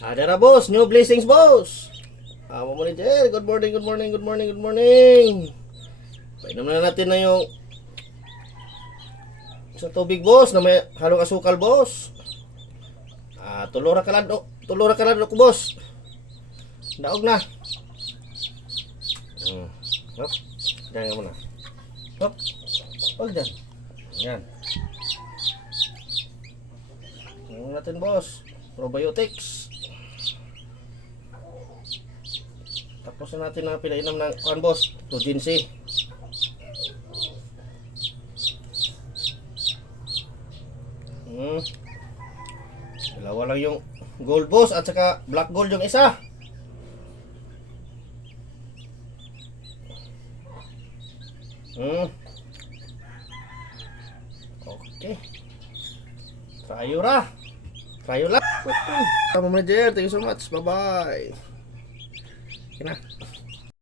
Ada na boss, new blessings boss. Amo mo ni Jer, good morning, good morning, good morning, good morning. Painom na natin na yung sa tubig boss na may halong asukal boss. Tulora ka lang ko boss. Daog na. Hop. Diyan ka muna. Hop. Huwag dyan. Yan. Tingnan natin boss. Probiotics. Tapos na natin ang pinainom ng kuan boss. Progency. Dalawa lang yung gold boss at saka black gold yung isa. Okay. Trayura. Trayura. Tama mo na, Jer. Thank you so much. Bye-bye. Okay na.